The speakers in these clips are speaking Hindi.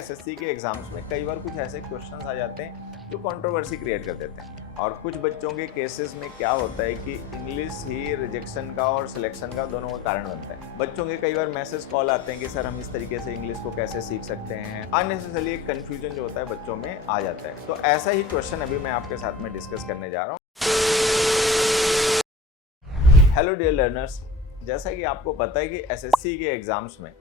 एसएससी के एग्जाम्स में कई बार कुछ ऐसे क्वेश्चंस आ जाते हैं जो कंट्रोवर्सी क्रिएट कर देते हैं। और कुछ बच्चों के केसेस में क्या होता है कि इंग्लिश ही रिजेक्शन का और सिलेक्शन का दोनों का कारण बनता है। बच्चों के कई बार मैसेज कॉल आते हैं कि सर हम इस तरीके से इंग्लिश को कैसे सीख सकते हैं। अननेसेसरली एक कन्फ्यूजन जो होता है बच्चों में आ जाता है। तो ऐसा ही क्वेश्चन अभी मैं आपके साथ में डिस्कस करने जा रहा हूँ। हेलो डियर लर्नर्स, जैसा कि आपको पता है कि एसएससी के एग्जाम्स में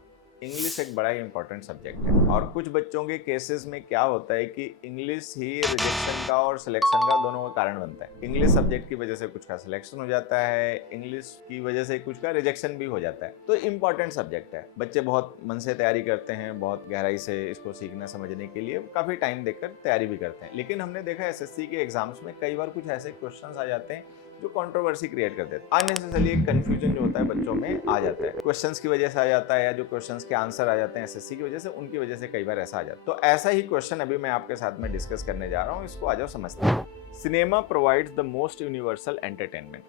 इंग्लिश एक बड़ा ही इंपॉर्टेंट सब्जेक्ट है। और कुछ बच्चों के केसेस में क्या होता है कि इंग्लिश ही रिजेक्शन का और सिलेक्शन का दोनों का कारण बनता है। इंग्लिश सब्जेक्ट की वजह से कुछ का सिलेक्शन हो जाता है, इंग्लिश की वजह से कुछ का रिजेक्शन भी हो जाता है। तो इंपॉर्टेंट सब्जेक्ट है। बच्चे बहुत मन से तैयारी करते हैं, बहुत गहराई से इसको सीखना समझने के लिए काफी टाइम देकर तैयारी भी करते हैं। लेकिन हमने देखा एसएससी के एग्जाम्स में कई बार कुछ ऐसे क्वेश्चन आ जाते हैं जो कंट्रोवर्सी क्रिएट कर देते हैं। अननेसेसरली एक कंफ्यूजन जो होता है बच्चों में आ जाता है। क्वेश्चंस की वजह से आ जाता है, या जो क्वेश्चंस के आंसर आ जाते हैं एसएससी की वजह से, उनकी वजह से कई बार ऐसा आ जाता है। तो ऐसा ही क्वेश्चन अभी मैं आपके साथ में डिस्कस करने जा रहा हूँ। इसको आ जाओ समझते हैं। Cinema provides the most universal entertainment.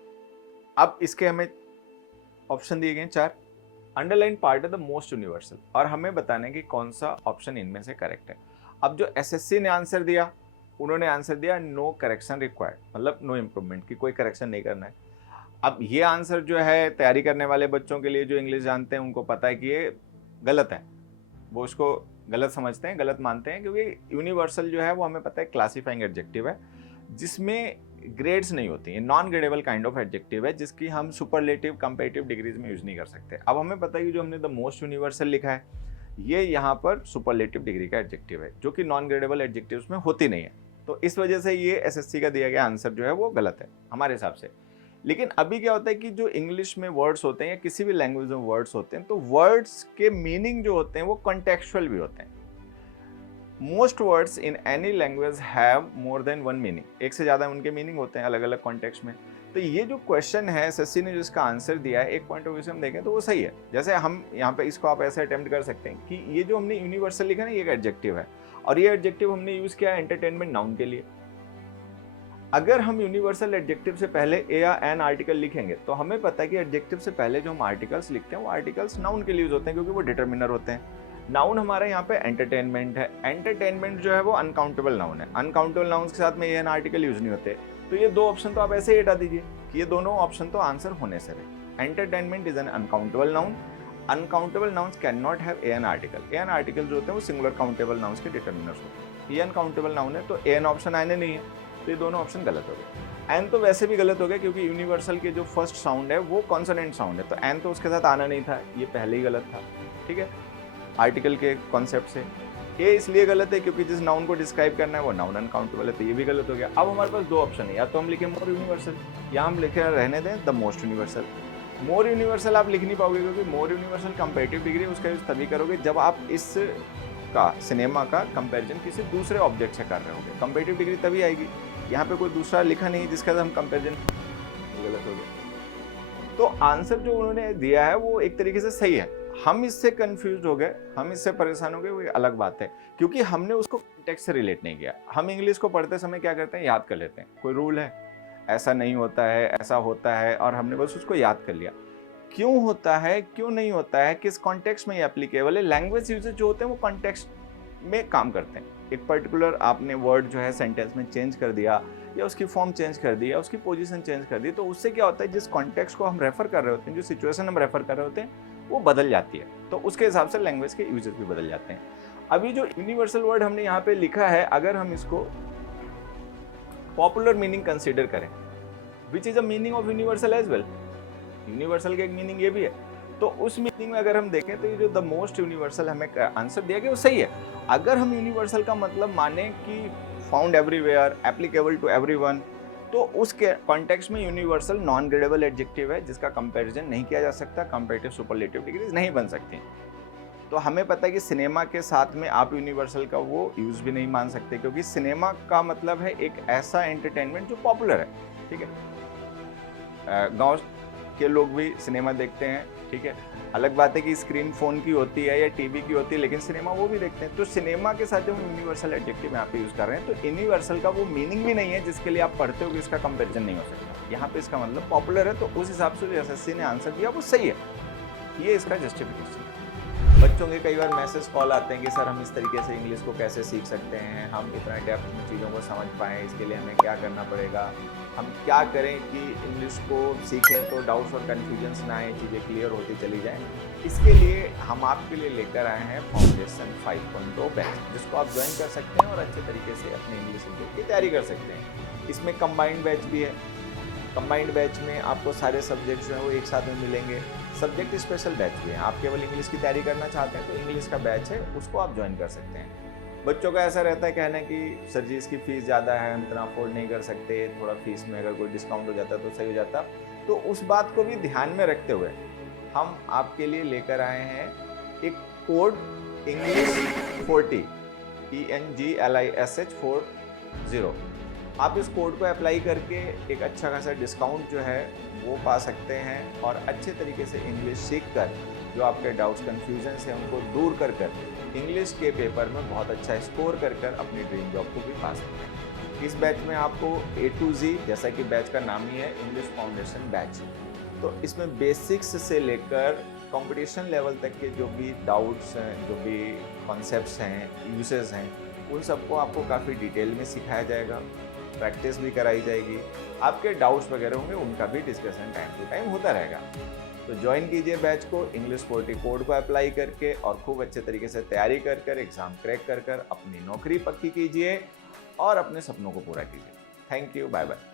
अब इसके हमें ऑप्शन दिए गए 4। अंडरलाइन पार्ट है द मोस्ट यूनिवर्सल, और हमें बताना है कि कौन सा ऑप्शन इनमें से करेक्ट है। अब जो एसएससी ने आंसर दिया, उन्होंने आंसर दिया नो करेक्शन रिक्वायर्ड, मतलब नो इम्प्रूवमेंट, की कोई करेक्शन नहीं करना है। अब ये आंसर जो है तैयारी करने वाले बच्चों के लिए, जो इंग्लिश जानते हैं, उनको पता है कि ये गलत है। वो उसको गलत समझते हैं, गलत मानते हैं, क्योंकि यूनिवर्सल जो है वो हमें पता है क्लासीफाइंग एडजेक्टिव है जिसमें ग्रेड्स नहीं होती है। Non gradable kind of adjective है जिसकी हम सुपरलेटिव कंपैरेटिव डिग्रीज में यूज नहीं कर सकते। अब हमें पता है कि जो हमने द मोस्ट यूनिवर्सल लिखा है ये यहाँ पर सुपरलेटिव डिग्री का एडजेक्टिव है, जो कि नॉन ग्रेडेबल एडजेक्टिव्स में होती नहीं है। तो इस वजह से ये एसएससी का दिया गया आंसर जो है वो गलत है हमारे हिसाब से। लेकिन अभी क्या होता है कि जो इंग्लिश में वर्ड्स होते हैं या किसी भी लैंग्वेज में वर्ड्स होते हैं, तो वर्ड्स के मीनिंग जो होते हैं वो कॉन्टेक्चुअल भी होते हैं। Most words in any language have more than one meaning. एक से ज्यादा उनके मीनिंग होते हैं अलग अलग कॉन्टेक्स्ट में। तो ये जो क्वेश्चन है एसएससी ने जो इसका आंसर दिया है, एक पॉइंट ऑफ व्यू से हम देखें तो वो सही है। जैसे हम यहाँ पे इसको आप ऐसे अटेम्प्ट कर सकते हैं कि ये जो हमने यूनिवर्सल लिखा ना, ये एक एडजेक्टिव है, और ये एडजेक्टिव हमने यूज किया एंटरटेनमेंट नाउन के लिए। अगर हम यूनिवर्सल एडजेक्टिव से पहले ए या एन आर्टिकल लिखेंगे तो हमें पता है कि एडजेक्टिव से पहले जो हम आर्टिकल्स लिखते हैं वो आर्टिकल्स नाउन के लिए यूज होते हैं, क्योंकि वो डिटर्मिनर होते हैं। नाउन हमारा यहाँ पे एंटरटेनमेंट है। एंटरटेनमेंट जो है वो अनकाउंटेबल नाउन है। अनकाउंटेबल नाउन के साथ में ए एन आर्टिकल यूज नहीं होते। तो ये दो ऑप्शन तो आप ऐसे ही हटा दीजिए कि ये दोनों ऑप्शन तो आंसर होने से रहे। Entertainment is an uncountable noun. Uncountable nouns can not have A an article. A an article जो होते हैं वो सिंगुलर काउंटेबल नाउन्स के डिटर्मिनर्स होते हैं। ये अनकाउंटेबल नाउन है, तो ए एन ऑप्शन आने नहीं है, तो ये दोनों ऑप्शन गलत हो गए। एन तो वैसे भी गलत हो गया, क्योंकि यूनिवर्सल के जो फर्स्ट साउंड है वो कॉन्सोनेंट साउंड है, तो एन तो उसके साथ आना नहीं था, ये पहले ही गलत था। ठीक है, आर्टिकल के कॉन्सेप्ट से। ए इसलिए गलत है क्योंकि जिस नाउन को डिस्क्राइब करना है वो नाउन अनकाउंटेबल है, तो ये भी गलत हो गया। अब हमारे पास दो ऑप्शन है, या तो हम लिखें मोर यूनिवर्सल, या हम लिखे रहने दें the most universal. More universal आप लिख नहीं पाओगे, क्योंकि मोर यूनिवर्सल कंपैरेटिव डिग्री उसका यूज तभी करोगे जब आप इस का सिनेमा का कंपैरिजन किसी दूसरे ऑब्जेक्ट से कर रहे होंगे। कंपैरेटिव डिग्री तभी आएगी। यहाँ पे कोई दूसरा लिखा नहीं जिसका हम कंपैरिजन, गलत हो गया। तो आंसर जो उन्होंने दिया है वो एक तरीके से सही है। हम इससे कंफ्यूज हो गए, हम इससे परेशान हो गए, वो एक अलग बात है, क्योंकि हमने उसको कॉन्टेक्स्ट से रिलेट नहीं किया। हम इंग्लिश को पढ़ते समय क्या करते हैं, याद कर लेते हैं। कोई रूल है, ऐसा नहीं होता है, ऐसा होता है, और हमने बस उसको याद कर लिया। क्यों होता है, क्यों नहीं होता है, किस कॉन्टेक्स्ट में ये एप्लीकेबल है। लैंग्वेज यूजेज जो होते हैं वो कॉन्टेक्स्ट में काम करते हैं। एक पर्टिकुलर आपने वर्ड जो है सेंटेंस में चेंज कर दिया, या उसकी फॉर्म चेंज कर दी, या उसकी पोजीशन चेंज कर दी, तो उससे क्या होता है, जिस कॉन्टेक्स्ट को हम रेफर कर रहे होते हैं, जो सिचुएशन हम रेफर कर रहे होते हैं, वो बदल जाती है। तो उसके हिसाब से लैंग्वेज के यूजेस भी बदल जाते हैं। अभी जो यूनिवर्सल वर्ड हमने यहाँ पे लिखा है, अगर हम इसको पॉपुलर मीनिंग कंसीडर करें, which is a meaning of universal as well, universal का एक मीनिंग ये भी है, तो उस मीनिंग में अगर हम देखें तो ये जो द मोस्ट यूनिवर्सल हमें आंसर दिया गया वो सही है। अगर हम यूनिवर्सल का मतलब माने कि found everywhere, applicable to everyone, तो उसके कॉन्टेक्स्ट में यूनिवर्सल नॉन ग्रेडेबल एडजेक्टिव है जिसका कंपैरिजन नहीं किया जा सकता, कंपैरेटिव सुपरलेटिव डिग्रीज नहीं बन सकती। तो हमें पता है कि सिनेमा के साथ में आप यूनिवर्सल का वो यूज भी नहीं मान सकते, क्योंकि सिनेमा का मतलब है एक ऐसा एंटरटेनमेंट जो पॉपुलर है। ठीक है, गाँव के लोग भी सिनेमा देखते हैं। ठीक है, अलग बात है कि स्क्रीन फोन की होती है या टीवी की होती है, लेकिन सिनेमा वो भी देखते हैं। तो सिनेमा के साथ जो हम यूनिवर्सल एडजेक्टिव यहाँ पे यूज कर रहे हैं, तो यूनिवर्सल का वो मीनिंग भी नहीं है जिसके लिए आप पढ़ते हो कि इसका कंपैरिजन नहीं हो सकता। यहाँ पे इसका मतलब पॉपुलर है, तो उस हिसाब से जो एसएससी ने आंसर दिया वो सही है। ये इसका जस्टिफिकेशन है। बच्चों के कई बार मैसेज कॉल आते हैं कि सर हम इस तरीके से इंग्लिश को कैसे सीख सकते हैं, हम इतना डेप्थ में चीज़ों को समझ पाएँ, इसके लिए हमें क्या करना पड़ेगा, हम क्या करें कि इंग्लिश को सीखें तो डाउट्स और कन्फ्यूजन्स ना आए, चीज़ें क्लियर होती चली जाएँ। इसके लिए हम आपके लिए लेकर आए हैं फाउंडेशन 5.0 बैच, जिसको आप ज्वाइन कर सकते हैं और अच्छे तरीके से अपने इंग्लिश सब्जेक्ट की तैयारी कर सकते हैं। इसमें कंबाइंड बैच भी है। कंबाइंड बैच में आपको सारे सब्जेक्ट जो हैं वो एक साथ में मिलेंगे। सब्जेक्ट स्पेशल बैच भी है। आप केवल इंग्लिश की तैयारी करना चाहते हैं तो इंग्लिश का बैच है, उसको आप ज्वाइन कर सकते हैं। बच्चों का ऐसा रहता है कहना कि सर जी इसकी फ़ीस ज़्यादा है, हम इतना अफोर्ड नहीं कर सकते, थोड़ा फ़ीस में अगर कोई डिस्काउंट हो जाता तो सही हो जाता। तो उस बात को भी ध्यान में रखते हुए हम आपके लिए लेकर आए हैं एक कोड इंग्लिश 40 ENGLISH 40। आप इस कोड को अप्लाई करके एक अच्छा खासा डिस्काउंट जो है वो पा सकते हैं और अच्छे तरीके से इंग्लिश सीखकर जो आपके डाउट्स कन्फ्यूजन्स हैं उनको दूर कर इंग्लिश के पेपर में बहुत अच्छा स्कोर कर अपनी ड्रीम जॉब को भी पा सकते हैं। इस बैच में आपको A to Z, जैसा कि बैच का नाम ही है इंग्लिश फाउंडेशन बैच, तो इसमें बेसिक्स से लेकर कंपटीशन लेवल तक के जो भी डाउट्स हैं, जो भी कॉन्सेप्ट्स हैं, यूसेस हैं, उन सबको आपको काफ़ी डिटेल में सिखाया जाएगा, प्रैक्टिस भी कराई जाएगी। आपके डाउट्स वगैरह होंगे उनका भी डिस्कशन टाइम टू टाइम होता रहेगा। तो ज्वाइन कीजिए बैच को इंग्लिश 40 कोड को अप्लाई करके और खूब अच्छे तरीके से तैयारी कर एग्ज़ाम क्रैक कर अपनी नौकरी पक्की कीजिए और अपने सपनों को पूरा कीजिए। Thank you, bye bye.